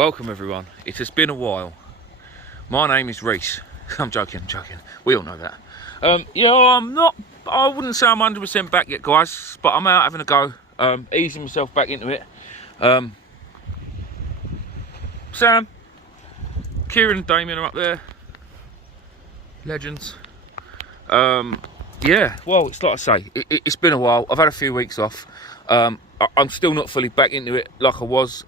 Welcome everyone. It has been a while. My name is Reese. I'm joking. We all know that. I wouldn't say I'm 100% back yet, guys, but I'm out having a go, easing myself back into it. Sam, Kieran and Damien are up there. Legends. Yeah, well, it's like I say, it's been a while. I've had a few weeks off. I'm still not fully back into it like I was.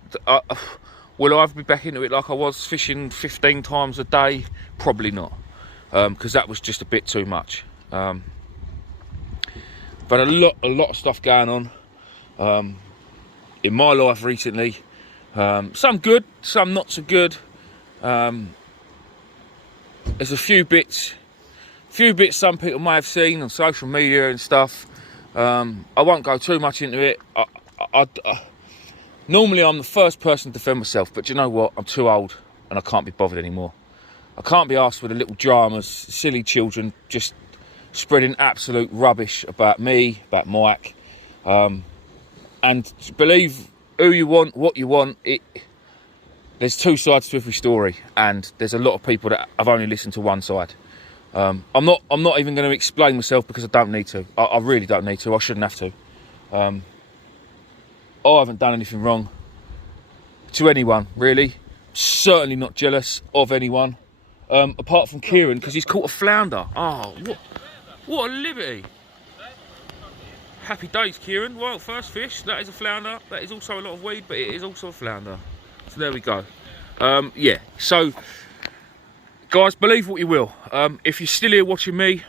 Will I be back into it like I was fishing 15 times a day? Probably not, because that was just a bit too much. But a lot of stuff going on in my life recently. Some good, some not so good. There's a few bits some people may have seen on social media and stuff. I won't go too much into it. Normally I'm the first person to defend myself, but do you know what? I'm too old and I can't be bothered anymore. I can't be asked with the little dramas, silly children just spreading absolute rubbish about me, about Mike. And believe who you want, what you want. There's two sides to every story, and there's a lot of people that have only listened to one side. I'm not even going to explain myself because I don't need to. I really don't need to. I shouldn't have to. I haven't done anything wrong to anyone, really. Certainly not jealous of anyone, apart from Kieran, because he's caught a flounder. Oh, what a liberty. Happy days, Kieran. Well, first fish, that is a flounder. That is also a lot of weed, but it is also a flounder. So there we go. Yeah, so, guys, believe what you will. If you're still here watching me,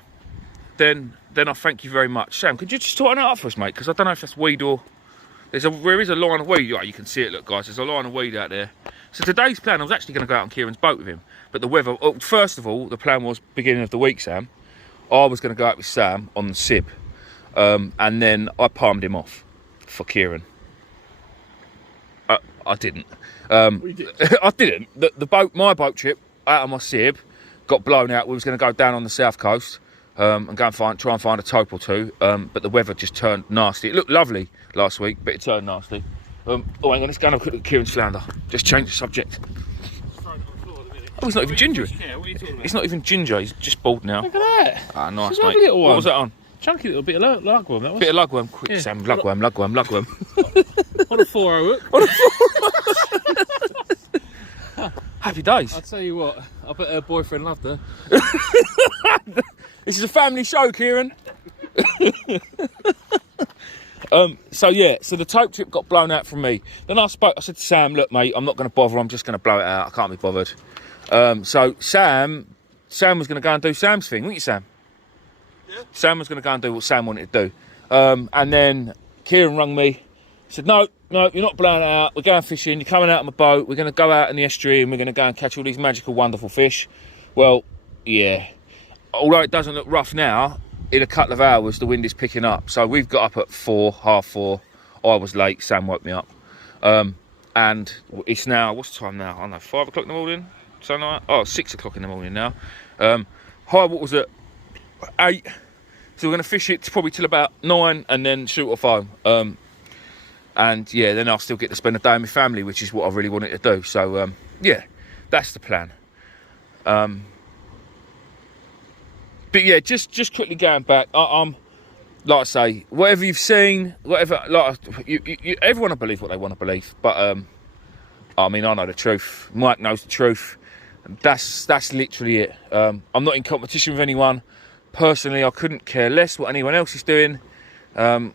then I thank you very much. Sam, could you just tighten that up for us, mate? Because I don't know if that's weed or... There is a line of weed. Oh, you can see it, look, guys. There's a line of weed out there. So today's plan, I was actually going to go out on Kieran's boat with him. But the weather... Oh, first of all, the plan was beginning of the week, Sam. I was going to go out with Sam on the Sib. And then I palmed him off for Kieran. I didn't. You did? I didn't. My boat trip out on my Sib got blown out. We was going to go down on the south coast and go and try and find a tope or two. But the weather just turned nasty. It looked lovely last week, but it turned nasty. Oh, hang on, let's go and have a look at Kieran's flounder. Just change the subject. Oh, he's not even ginger. He's not even ginger. He's just bald now. Look at that. Ah, nice, It's a mate. lovely little one. What was that on? Chunky little bit of lugworm, that was. Bit of lugworm. Quick, Yeah. Sam. Lugworm. On a 4-0 hook. Happy days. I'll tell you what, I bet her boyfriend loved her. This is a family show, Kieran. So yeah, so the tope trip got blown out from me. Then I said to Sam, look, mate, I'm not going to bother. I'm just going to blow it out. I can't be bothered. So Sam was going to go and do Sam's thing, wasn't you, Sam? Yeah. Sam was going to go and do what Sam wanted to do. And then Kieran rang me. Said, no, you're not blowing it out. We're going fishing. You're coming out on my boat. We're going to go out in the estuary and we're going to go and catch all these magical, wonderful fish. Well, yeah. Although it doesn't look rough now, in a couple of hours, the wind is picking up. So we've got up at 4:30. I was late. Sam woke me up. And it's now, what's the time now? I don't know, 5 o'clock in the morning? Something like that? Oh, 6 o'clock in the morning now. High water's at 8. So we're going to fish it probably till about 9 and then shoot off home. And yeah, then I'll still get to spend a day with my family, which is what I really wanted to do. So yeah, that's the plan. But yeah, just quickly going back, I'm like I say, whatever you've seen, whatever, like everyone will believe what they want to believe. But I mean, I know the truth. Mike knows the truth. That's literally it. I'm not in competition with anyone. Personally, I couldn't care less what anyone else is doing. I'm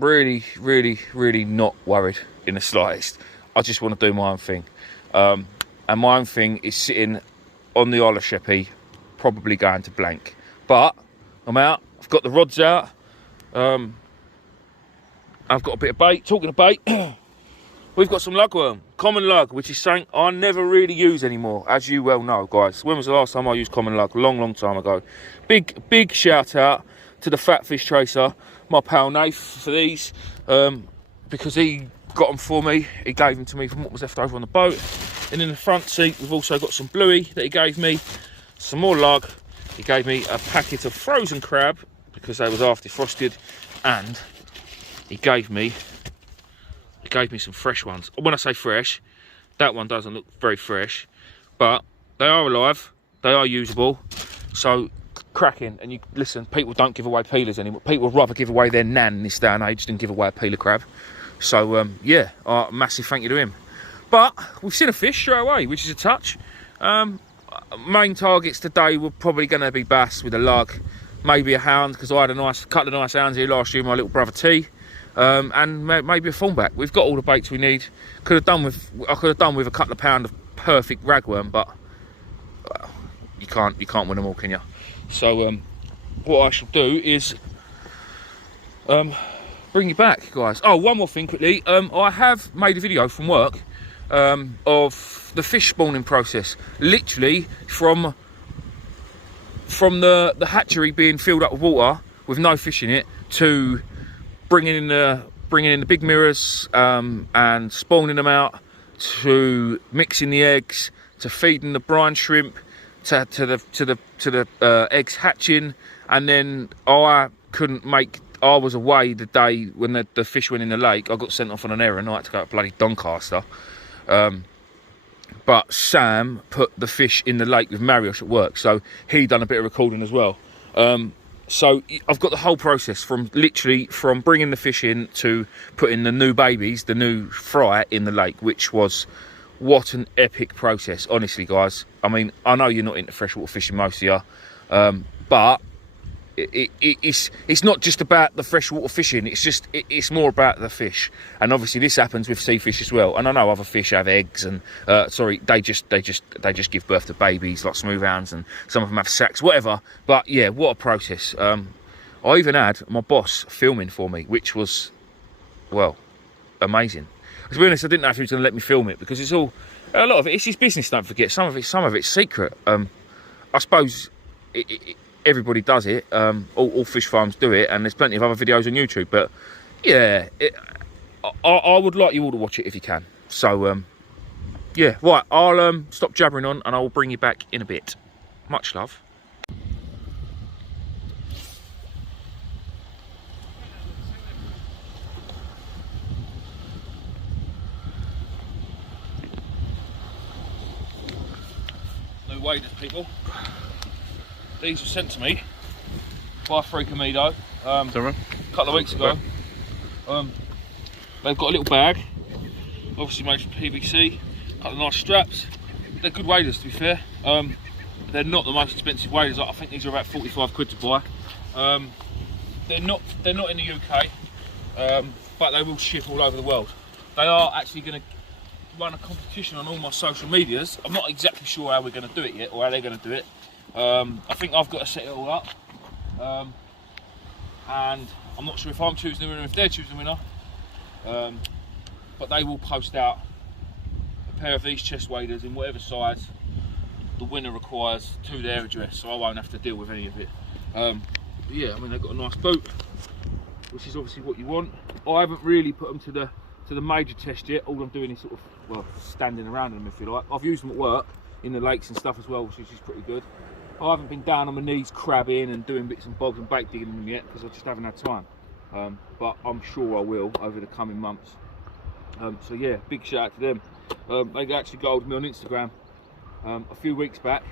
really not worried in the slightest. I just want to do my own thing. And my own thing is sitting on the Isle of Sheppey, probably going to blank. But I'm out. I've got the rods out. I've got a bit of bait. Talking of bait, we've got some lugworm. Common lug, which is something I never really use anymore, as you well know, guys. When was the last time I used common lug? Long time ago. Big shout out to the Fat Fish Tracer, my pal Nath, for these, because he got them for me. He gave them to me from what was left over on the boat. And in the front seat, we've also got some bluey that he gave me, some more lug. He gave me a packet of frozen crab because they was half defrosted, and he gave me some fresh ones. When I say fresh, That one doesn't look very fresh, but they are alive. They are usable. So cracking. And you listen, people don't give away peelers anymore. People would rather give away their nan in this day and age than give away a peeler crab. So yeah, massive thank you to him. But we've seen a fish straight away, which is a touch. Main targets today were probably going to be bass with a lug, maybe a hound, because I had a couple of nice hounds here last year, my little brother T, and maybe a thornback. We've got all the baits we need. I could have done with a couple of pound of perfect ragworm, but well, you can't win them all, can you? So what I shall do is bring you back, guys. Oh, one more thing quickly. I have made a video from work of the fish spawning process, literally from the hatchery being filled up with water with no fish in it, to bringing in the big mirrors and spawning them out, to mixing the eggs, to feeding the brine shrimp, to the eggs hatching. And then I was away the day when the fish went in the lake. I got sent off on an errand. I had to go to bloody Doncaster. But Sam put the fish in the lake with Mariosh at work, so he done a bit of recording as well. So I've got the whole process from bringing the fish in to putting the new babies, the new fry in the lake, which was what an epic process, honestly, guys. I mean, I know you're not into freshwater fishing, most of you, but it's not just about the freshwater fishing. It's more about the fish, and obviously this happens with sea fish as well. And I know other fish have eggs, and they just give birth to babies, like smooth hounds, and some of them have sacks, whatever. But yeah, what a process. I even had my boss filming for me, which was, well, amazing. To be honest, I didn't know if he was going to let me film it, because a lot of it's his business. Don't forget, some of it's secret. I suppose everybody does it. All fish farms do it, and there's plenty of other videos on YouTube. But yeah, I would like you all to watch it if you can. So yeah, right, I'll stop jabbering on, and I will bring you back in a bit. Much love. No waders, people. These were sent to me by Freakomedo a couple of weeks ago. They've got a little bag, obviously made from PVC, got nice straps. They're good waders, to be fair. They're not the most expensive waders. I think these are about 45 quid to buy. They're not in the UK, but they will ship all over the world. They are actually going to run a competition on all my social medias. I'm not exactly sure how we're going to do it yet, or how they're going to do it. I think I've got to set it all up, and I'm not sure if I'm choosing the winner or if they're choosing the winner, but they will post out a pair of these chest waders in whatever size the winner requires to their address, so I won't have to deal with any of it. Yeah, I mean, they've got a nice boot, which is obviously what you want. I haven't really put them to the major test yet. All I'm doing is sort of, well, standing around them, if you like. I've used them at work in the lakes and stuff as well, which is pretty good. I haven't been down on my knees crabbing and doing bits and bobs and bait digging them yet, because I just haven't had time. But I'm sure I will over the coming months. So yeah, big shout out to them. They actually got hold of me on Instagram a few weeks back.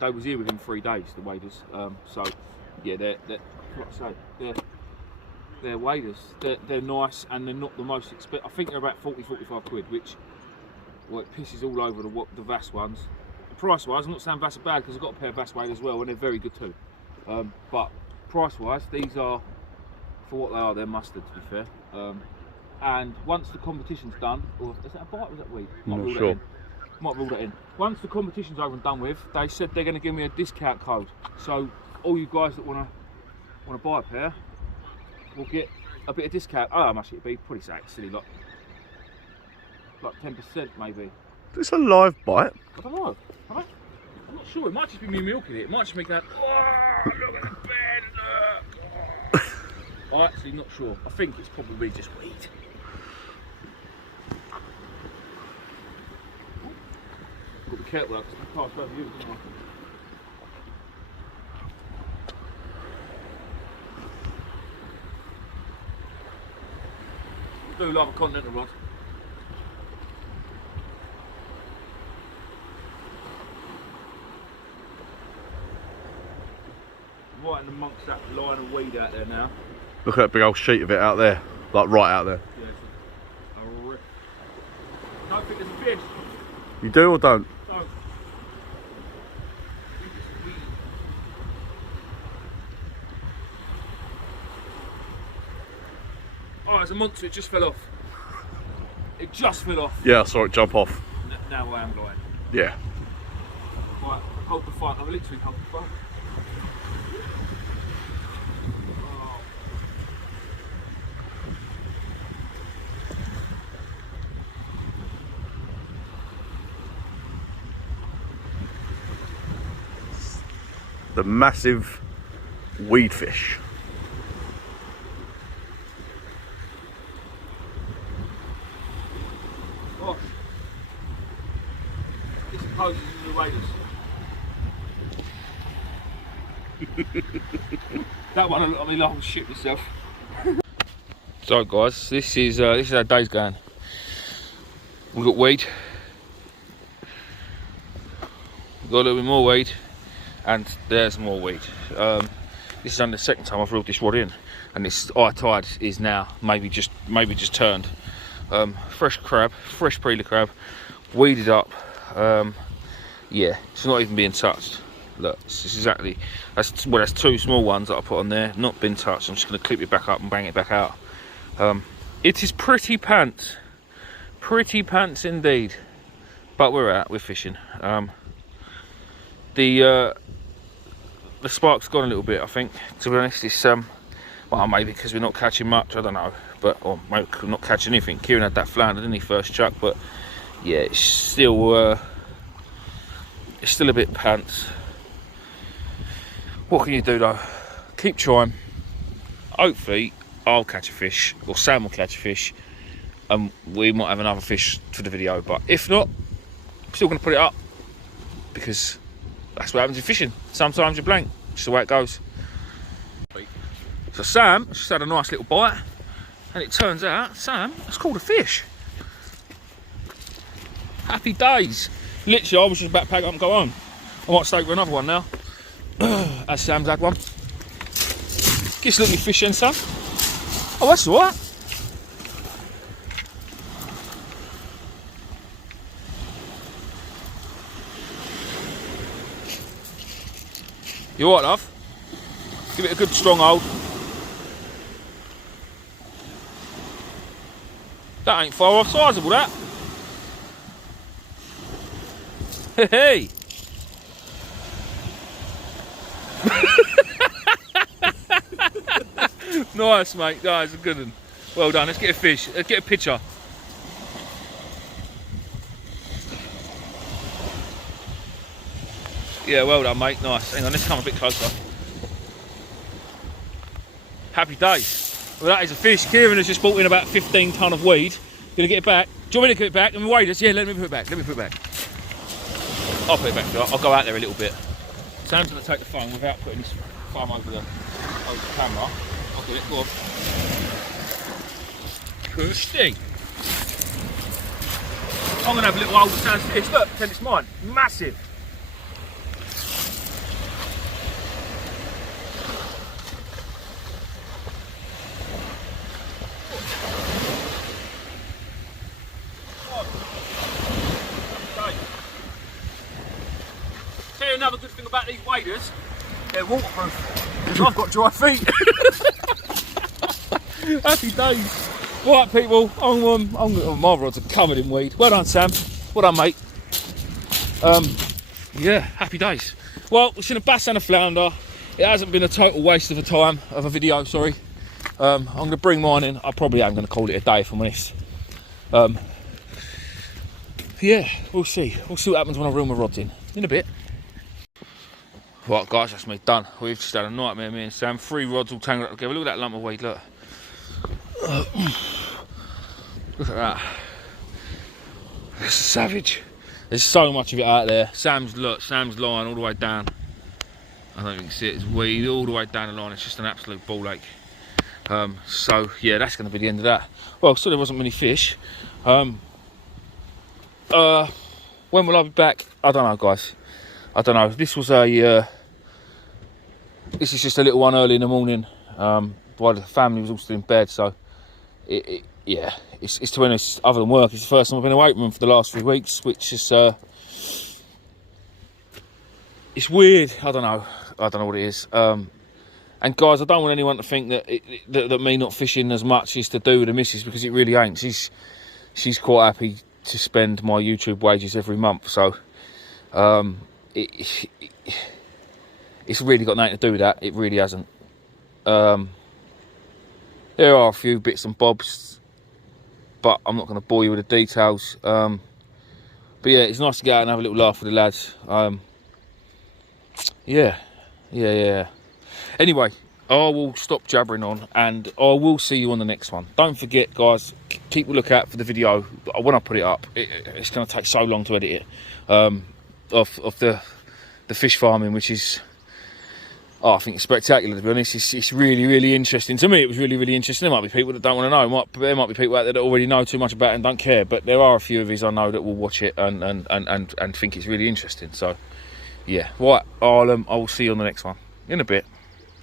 They was here within 3 days, the waders. So yeah, they're like I say, they're waders. They're nice, and they're not the most expensive. I think they're about 40-45 quid, which, well, it pisses all over the Vass ones. Price wise, I'm not saying Vass are bad, because I've got a pair of Vass waders as well, and they're very good too. But price wise, these are, for what they are, they're mustard, to be fair. And once the competition's done, or is that a bite or is that weed? Not sure. Might rule that in. Once the competition's over and done with, they said they're going to give me a discount code. So all you guys that want to buy a pair will get a bit of discount. Oh, how much it'd be? Pretty silly, like 10% maybe. It's a live bite. I don't know. I'm not sure. It might just be me milking it. It might just make that. Oh, look at the bend! Look. I'm actually not sure. I think it's probably just weed. Got the kettle out because I passed over you, didn't I? Do love a continental rod. and amongst that line of weed out there now. Look at that big old sheet of it out there, like right out there. Yeah, I don't think there's a fish. You do or don't? Don't. I think it's weed. Oh, it's a monster, it just fell off. It just fell off. Yeah, I saw it jump off. Now I am blind. Yeah. Right, hold the front. I'm literally hold the front. Oh. The massive weed fish. Gosh. This poses in the waders. That one looked at me like I'm shit myself. So guys, this is how day's going. We've got weed. We've got a little bit more weed. And there's more weed. This is only the second time I've reeled this rod in, and this eye tide is now maybe just turned. Fresh crab, fresh preeler crab, weeded up. Yeah, it's not even being touched. Look, it's exactly that's two small ones that I put on there, not been touched. I'm just going to clip it back up and bang it back out. It is pretty pants indeed. But we're fishing. The spark's gone a little bit, I think, to be honest. It's well, maybe because we're not catching much, I don't know, or maybe we're not catching anything. Kieran had that flounder, didn't he, first chuck? But yeah, it's still a bit pants. What can you do though? Keep trying. Hopefully I'll catch a fish, or Sam will catch a fish, and we might have another fish for the video. But if not, I'm still going to put it up, because that's what happens in fishing. Sometimes you're blank. Just the way it goes. So Sam just had a nice little bite, and it turns out, Sam, it's called a fish. Happy days. Literally, I was just about to pack up and go home. I might stay for another one now. As Sam's had one. Just look at me fish then, Sam. Oh, that's all right. You alright, love? Give it a good strong hold. That ain't far off sizable, that. Hey! Nice, mate. That's a good one. Well done. Let's get a fish. Let's get a picture. Yeah, well done, mate. Nice. Hang on, let's come a bit closer. Happy days. Well, that is a fish. Kieran has just brought in about 15 tonne of weed. Gonna get it back. Do you want me to get it back? Let me wait us. Yeah, let me put it back. Let me put it back. I'll put it back. I'll go out there a little bit. Sam's gonna take the phone without putting his thumb over the camera. I'll get it. Go on. Kirsty. I'm gonna have a little hold of Sam's fish. Look, pretend it's mine. Massive. Another good thing about these waders, they're waterproof, because I've got dry feet. Happy days. Right, people, my rods are covered in weed. Well done, Sam. Well done, mate. Yeah, happy days. Well, we've seen a bass and a flounder. It hasn't been a total waste of a time, of a video, sorry. I'm going to bring mine in. I probably am going to call it a day, if I'm honest. Yeah, we'll see. We'll see what happens when I reel my rods in a bit. Right, guys, that's me done. We've just had a nightmare, me and Sam. 3 rods all tangled up together. Look at that lump of weed, look. Look at that. It's savage. There's so much of it out there. Sam's lying all the way down. I don't even see it. It's weed all the way down the line. It's just an absolute ball ache. So, yeah, that's going to be the end of that. Well, still there wasn't many fish. When will I be back? I don't know, guys. I don't know. This was a this is just a little one early in the morning. While the family was all still in bed, so yeah, it's to be honest, other than work, it's the first time I've been away from them for the last 3 weeks, which is it's weird. I don't know what it is. And guys, I don't want anyone to think that that me not fishing as much is to do with the missus, because it really ain't. She's quite happy to spend my YouTube wages every month, so it's really got nothing to do with that. It really hasn't. There are a few bits and bobs, but I'm not going to bore you with the details. But yeah, it's nice to get out and have a little laugh with the lads. Yeah. Anyway, I will stop jabbering on, and I will see you on the next one. Don't forget, guys, keep a lookout for the video when I put it up. It's going to take so long to edit it. Of the fish farming, which is, I think it's spectacular, to be honest. It's really, really interesting. To me, it was really, really interesting. There might be people that don't want to know. There might be people out there that already know too much about it and don't care. But there are a few of these I know that will watch it and think it's really interesting. So, yeah. Right, I will see you on the next one in a bit.